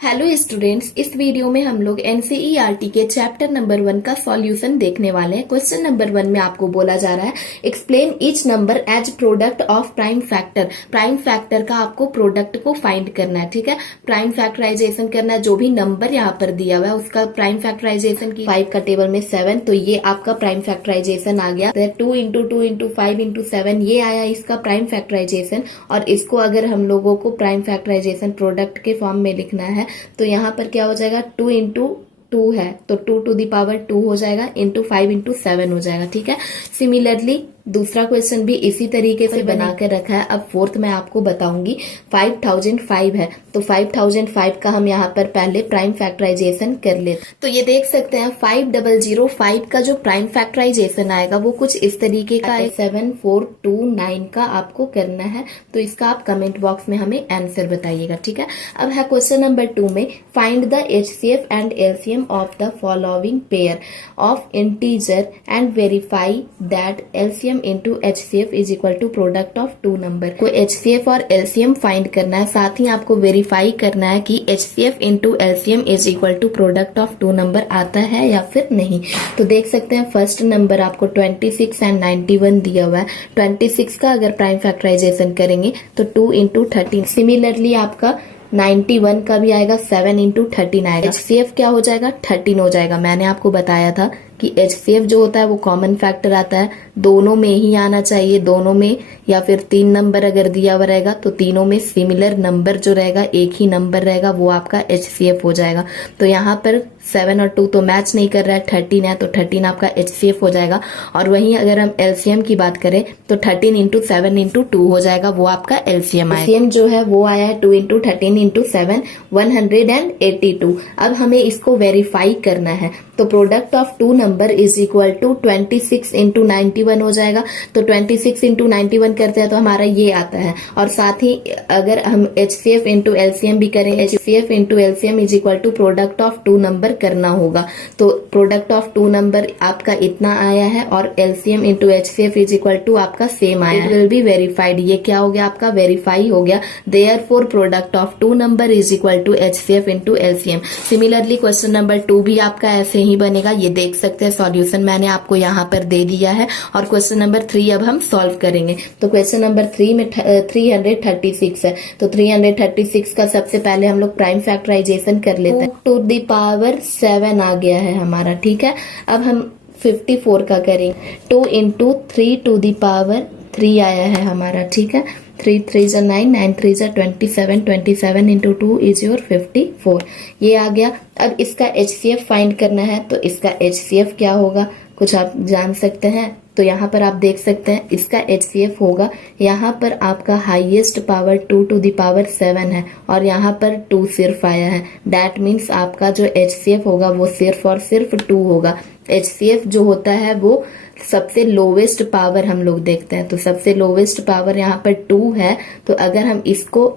Hello students, इस video में हम लोग एनसीईआरटी के चैप्टर नंबर 1 का सॉल्यूशन देखने वाले हैं। क्वेश्चन नंबर 1 में आपको बोला जा रहा है explain each number as product of prime factor. Prime factor का आपको प्रोडक्ट को फाइंड करना है, ठीक है। प्राइम फैक्टराइजेशन करना है, जो भी नंबर यहाँ पर दिया हुआ है उसका प्राइम फैक्टराइजेशन की 5 का टेबल में 7, तो ये आपका प्राइम फैक्टराइजेशन आ गया। 2 इंटू 2 इंटू 5 इंटू 7 ये आया इसका प्राइम फैक्टराइजेशन। और इसको अगर हम लोगों को प्राइम फैक्टराइजेशन प्रोडक्ट के फॉर्म में लिखना है तो यहाँ पर क्या हो जाएगा, 2 इंटू 2 है तो 2 टू द पावर 2 हो जाएगा, इंटू 5 इंटू 7 हो जाएगा, ठीक है। सिमिलरली दूसरा क्वेश्चन भी इसी तरीके से बना कर रखा है। अब फोर्थ मैं आपको बताऊंगी 5005 है, तो 5005 का हम यहाँ पर पहले प्राइम फैक्टराइजेशन कर ले। तो ये देख सकते हैं 5005 का जो प्राइम फैक्टराइजेशन आएगा वो कुछ इस तरीके का 7429 का आपको करना है। तो इसका आप कमेंट बॉक्स में हमें आंसर बताइएगा, ठीक है। अब है क्वेश्चन नंबर 2 में find the HCF and LCM of the following pair of integer and verify that LCM into HCF is equal to product of 2 number. को एचसीएफ और एलसीएम फाइंड करना है, साथ ही आपको वेरीफाई करना है कि HCF into LCM is equal to product of 2 number आता है या फिर नहीं। तो देख सकते हैं फर्स्ट नंबर आपको 26 एंड 91 दिया हुआ है। 26 का अगर प्राइम फैक्टराइजेशन करेंगे तो 2 इंटू 13। सिमिलरली आपका 91 का भी आएगा, 7 इंटू 13 आएगा। एचसीएफ क्या हो जाएगा, 13 हो जाएगा। मैंने आपको बताया था कि एचसीएफ जो होता है वो कॉमन फैक्टर आता है, दोनों में ही आना चाहिए, दोनों में, या फिर 3 नंबर अगर दिया हुआ रहेगा तो तीनों में सिमिलर नंबर जो रहेगा, एक ही नंबर रहेगा, वो आपका एचसीएफ हो जाएगा। तो यहाँ पर 7 और 2 तो मैच नहीं कर रहा है, 13 है तो 13 आपका एचसीएफ हो जाएगा। और वहीं अगर हम एलसीएम की बात करें तो 13 इंटू 7 इंटू 2 हो जाएगा, वो आपका एलसीएम आएगा। एलसीएम जो है वो आया है 2 इंटू 13 इंटू 7 182। अब हमें इसको वेरीफाई करना है, तो product of 2 number is equal to 26 into 91 हो जाएगा। तो 26 इंटू 91 करते हैं तो हमारा ये आता है। और साथ ही अगर हम एचसीएफ इंटू एलसीएम भी करें, HCF into LCM is equal to product of 2 number करना होगा। तो प्रोडक्ट ऑफ 2 नंबर आपका इतना आया है और LCM into HCF is equal to आपका सेम आया है। It will be verified. ये क्या हो गया, आपका वेरीफाई हो गया। Therefore product of 2 number is equal to HCF into LCM. Similarly question number 2 भी आपका ऐसे ही बनेगा। ये देख सकते हैं सॉल्यूशन मैंने आपको यहाँ पर दे दिया है। और क्वेश्चन नंबर 3 अब हम सॉल्व करेंगे। तो क्वेश्चन नंबर 3 में 336 है, तो 336 का सबसे पहले हम लोग प्राइम फैक्टराइजेशन कर लेते हैं। 2 टू द पावर 7 आ गया है हमारा, ठीक है। अब हम 54 का करेंगे। 2 इंटू 3 टू द पावर 3 आया है हमारा, ठीक है। 3 3 जा 9, 9 3 जा 27, 27 इंटू 2 इज योर 54, ये आ गया। अब इसका एचसीएफ फाइंड करना है, तो इसका एचसीएफ क्या होगा कुछ आप जान सकते हैं। तो यहाँ पर आप देख सकते हैं इसका एचसीएफ होगा, यहाँ पर आपका highest power 2 to the power 7 है और यहाँ पर 2 सिर्फ आया है। दैट मीन्स आपका जो एचसीएफ होगा वो सिर्फ और सिर्फ 2 होगा। एचसीएफ जो होता है वो सबसे लोवेस्ट पावर हम लोग देखते हैं, तो सबसे लोवेस्ट पावर यहाँ पर 2 है। तो अगर हम इसको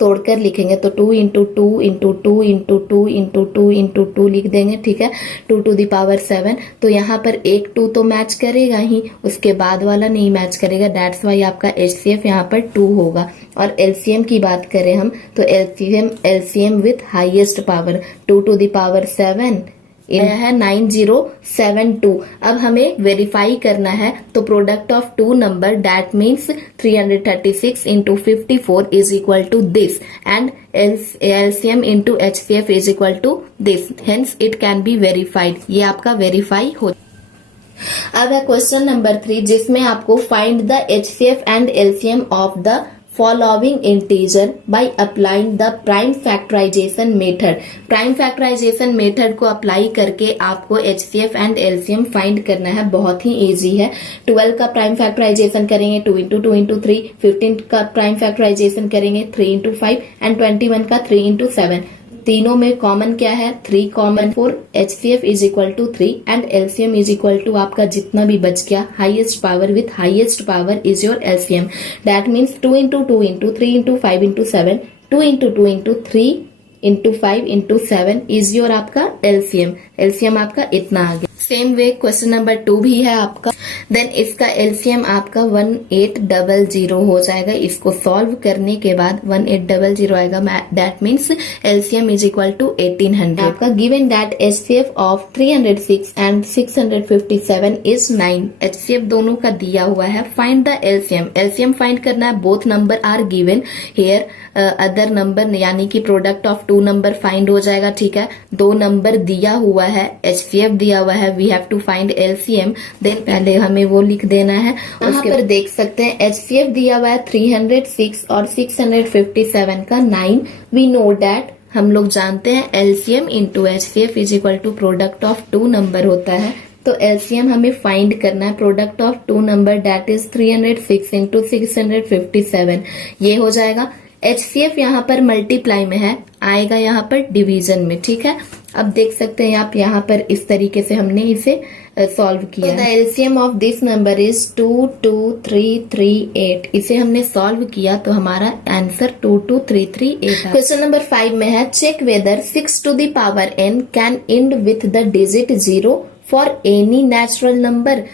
तोड़कर लिखेंगे तो 2 into 2 into 2 into 2 into 2 into 2 लिख देंगे, ठीक है। 2 टू द पावर 7। तो यहाँ पर एक 2 तो मैच करेगा ही, उसके बाद वाला नहीं मैच करेगा। दैट्स वाई आपका एचसीएफ यहाँ पर 2 होगा। और एलसीएम की बात करें हम तो LCM with highest power 2 to the power 7 यह है 9072। अब हमें वेरीफाई करना है, तो product of 2 number that means 336 into 54 is equal to this and LCM into HCF is equal to this, hence it can be verified. ये आपका verify हो। अब है क्वेश्चन नंबर 3 जिसमें आपको find the HCF and LCM of द following integer by applying the prime factorization method। Prime factorization method को apply करके आपको एचसीएफ एंड एलसीएम फाइंड करना है। बहुत ही इजी है। 12 का प्राइम फैक्टराइजेशन करेंगे 2 इंटू 2 इंटू 3, 15 का प्राइम फैक्टराइजेशन करेंगे 3 इंटू 5 एंड 21 का 3 इंटू 7। तीनों में कॉमन क्या है, 3 common. 4 HCF is equal to 3 and LCM is equal to आपका जितना भी बच गया highest power with highest power is your LCM. That means 2 into 2 into 3 into 5 into 7, 2 into 2 into 3 into 5 into 7 is your आपका LCM. LCM आपका इतना आ गया। Same way question number 2 भी है आपका। देन इसका एलसीएम आपका 1800 हो जाएगा। इसको सॉल्व करने के बाद 1800 आएगा। That means LCM is equal to 1800। आपका given that HCF of 306 and 657 is 9। HCF दोनों का दिया हुआ है। Find the LCM. LCM find करना है। Both number are given here. Other number यानी कि प्रोडक्ट ऑफ 2 नंबर फाइंड हो जाएगा। ठीक है, 2 नंबर दिया हुआ है, एचसीएफ दिया हुआ है, we have to find LCM. Then पहले हमें वो लिख देना है। यहाँ पर देख सकते हैं एचसीएफ दिया हुआ है 306 और 657 का 9। वी नो दैट, हम लोग जानते हैं LCM into HCF is equal to product of 2 number होता है। तो एलसीएम हमें फाइंड करना है। Product of 2 number that is 306 into 657 ये हो जाएगा। एचसीएफ यहाँ पर मल्टीप्लाई में है, आएगा यहाँ पर डिवीजन में। ठीक है, अब देख सकते हैं आप यहाँ पर इस तरीके से हमने इसे सॉल्व किया। The LCM of this number is 22338। इसे हमने सॉल्व किया तो हमारा आंसर 22338 है। क्वेश्चन नंबर 5 में है check whether 6 to the power n can end with the digit 0 for any natural number.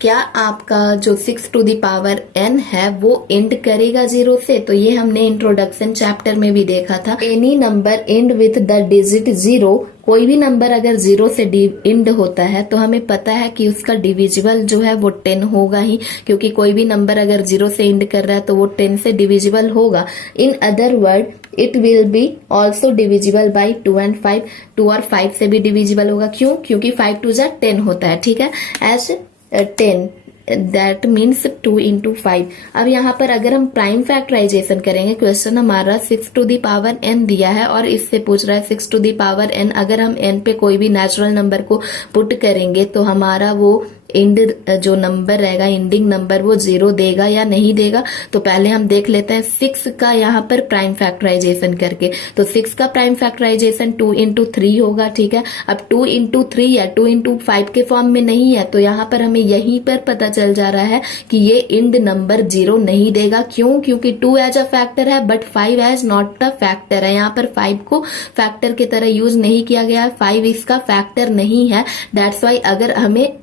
क्या आपका जो 6 टू द पावर n है वो एंड करेगा 0 से? तो ये हमने इंट्रोडक्शन चैप्टर में भी देखा था। Any number and with the digit 0, कोई भी नंबर अगर 0 से एंड होता है तो हमें पता है कि उसका डिविजिबल जो है वो 10 होगा ही, क्योंकि कोई भी नंबर अगर 0 से एंड कर रहा है तो वो 10 से डिविजिबल होगा। In other word it will B also divisible by 2 and 5। 2 और 5 से भी डिविजिबल होगा। क्यों? क्योंकि 5 2 जा 10 होता है। ठीक है, एज 10 दैट मीन्स 2 इंटू 5। अब यहाँ पर अगर हम प्राइम फैक्टराइजेशन करेंगे, क्वेश्चन हमारा 6 टू द पावर n दिया है और इससे पूछ रहा है 6 टू द पावर n। अगर हम n पे कोई भी नेचुरल नंबर को पुट करेंगे तो हमारा वो एंड जो नंबर रहेगा, एंडिंग नंबर, वो 0 देगा या नहीं देगा। तो पहले हम देख लेते हैं 6 का यहाँ पर प्राइम फैक्टराइजेशन करके। तो 6 का प्राइम फैक्टराइजेशन 2 इंटू 3 होगा। ठीक है, अब 2 इंटू 3 या 2 इंटू 5 के फॉर्म में नहीं है, तो यहाँ पर हमें यहीं पर पता चल जा रहा है कि ये एंड नंबर 0 नहीं देगा। क्यों? क्योंकि 2 एज अ फैक्टर है but 5 as not a factor है। यहाँ पर 5 को फैक्टर की तरह यूज नहीं किया गया है। 5 इसका फैक्टर नहीं है। दैट्स वाई अगर हमें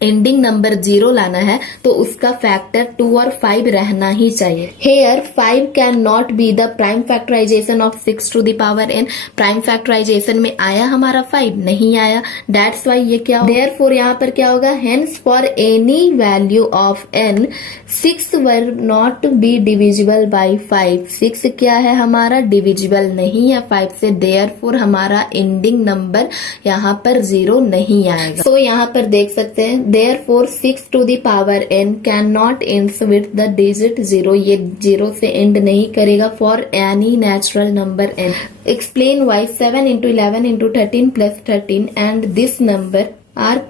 एंडिंग नंबर 0 लाना है तो उसका फैक्टर 2 और 5 रहना ही चाहिए। Here 5 can not be the prime factorization of 6 to the power n। Prime factorization में आया हमारा 5? नहीं आया। दैट्स वाई ये क्या होगा? देयरफॉर यहाँ पर क्या होगा? Hence for any value of n 6 were not be divisible by 5। 6 क्या है हमारा? डिविजिबल नहीं है 5 से। देयरफॉर हमारा एंडिंग नंबर यहाँ पर 0 नहीं आएगा। तो यहाँ पर देख सकते हैं Therefore 6 to the power n cannot end with the digit 0। ये 0 से end नहीं करेगा for any natural number n। Explain why 7 into 11 into 13 plus 13 and this number are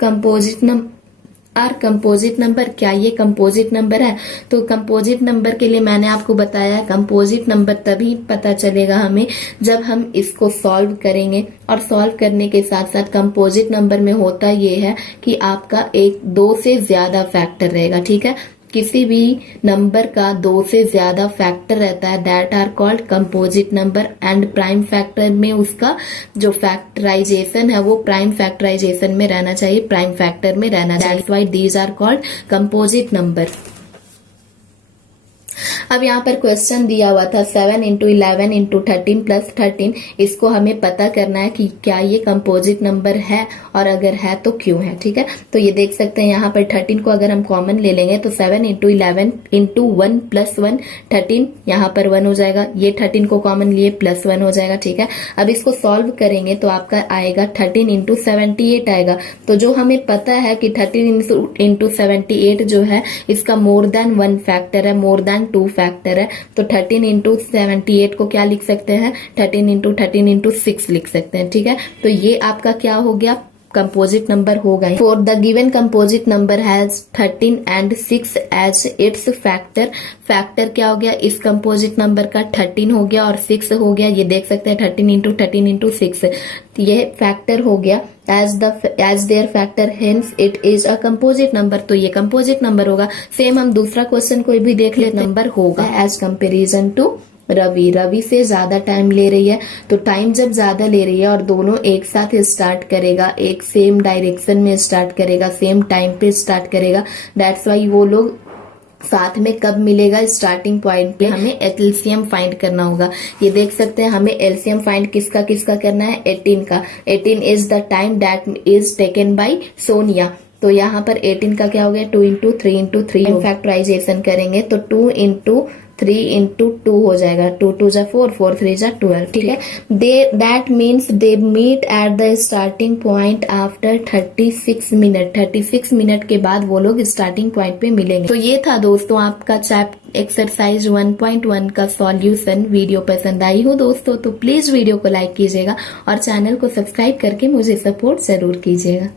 composite number. क्या ये कंपोजिट नंबर है? तो कंपोजिट नंबर के लिए मैंने आपको बताया कंपोजिट नंबर तभी पता चलेगा हमें जब हम इसको सॉल्व करेंगे। और सॉल्व करने के साथ साथ कंपोजिट नंबर में होता ये है कि आपका 2 से ज्यादा फैक्टर रहेगा। ठीक है, किसी भी नंबर का 2 से ज्यादा फैक्टर रहता है that are called composite number. And prime factor में उसका जो फैक्टराइजेशन है वो प्राइम फैक्टराइजेशन में रहना चाहिए, प्राइम फैक्टर में रहना चाहिए। That's why these are called composite number. अब यहाँ पर क्वेश्चन दिया हुआ था 7 इंटू 11 इंटू 13 प्लस 13। इसको हमें पता करना है कि क्या ये कंपोजिट नंबर है और अगर है तो क्यों है। ठीक है, तो ये देख सकते हैं यहाँ पर 13 को अगर हम कॉमन ले लेंगे तो 7 इंटू 11 इंटू 1 प्लस 1 13, यहाँ पर 1 हो जाएगा। ये 13 को कॉमन लिए प्लस 1 हो जाएगा। ठीक है, अब इसको सॉल्व करेंगे तो आपका आएगा 13 इंटू 78 आएगा। तो जो हमें पता है कि 13 इंटू 78 जो है इसका मोर देन 1 फैक्टर है, मोर देन 2 फैक्टर है। तो 13 इंटू 78 को क्या लिख सकते हैं? 13 इंटू 6 लिख सकते हैं। ठीक है, तो ये आपका क्या हो गया? कंपोजिट नंबर हो गए। For the given composite number has 13 and 6 as its factor. Factor क्या हो गया? इस कंपोजिट नंबर का 13 हो गया और 6 हो गया। ये देख सकते हैं 13 इंटू 6 ये फैक्टर हो गया as their factor, hence it is a composite number. तो ये कंपोजिट नंबर होगा। सेम हम दूसरा क्वेश्चन कोई भी देख ले, नंबर होगा as comparison to Ravi, Ravi से ज्यादा टाइम ले रही है। तो टाइम जब ज्यादा ले रही है और दोनों एक साथ स्टार्ट करेगा, एक सेम डायरेक्शन में स्टार्ट करेगा, सेम टाइम पे स्टार्ट करेगा, दैट्स वाई वो लोग साथ में कब मिलेगा, स्टार्टिंग पॉइंट पे हमें एलसीएम फाइंड करना होगा। ये देख सकते हैं, हमें एलसीएम फाइंड किसका किसका करना है, 18 का। 18 is the time that is taken by Sonia. तो यहाँ पर 18 का क्या हो गया, 2 इंटू 3 इंटू 3 फैक्टराइजेशन करेंगे तो 2 इंटू 3 इंटू 2 हो जाएगा, 2 2 जा 4, 4 3 जा 12, ठीक है। That means they meet at the starting point after 36 minute. 36 minute के बाद वो लोग स्टार्टिंग पॉइंट पे मिलेंगे। तो ये था दोस्तों आपका एक्सरसाइज 1.1 का सॉल्यूशन। वीडियो पसंद आई हो दोस्तों तो प्लीज वीडियो को लाइक कीजिएगा और चैनल को सब्सक्राइब करके मुझे सपोर्ट जरूर कीजिएगा।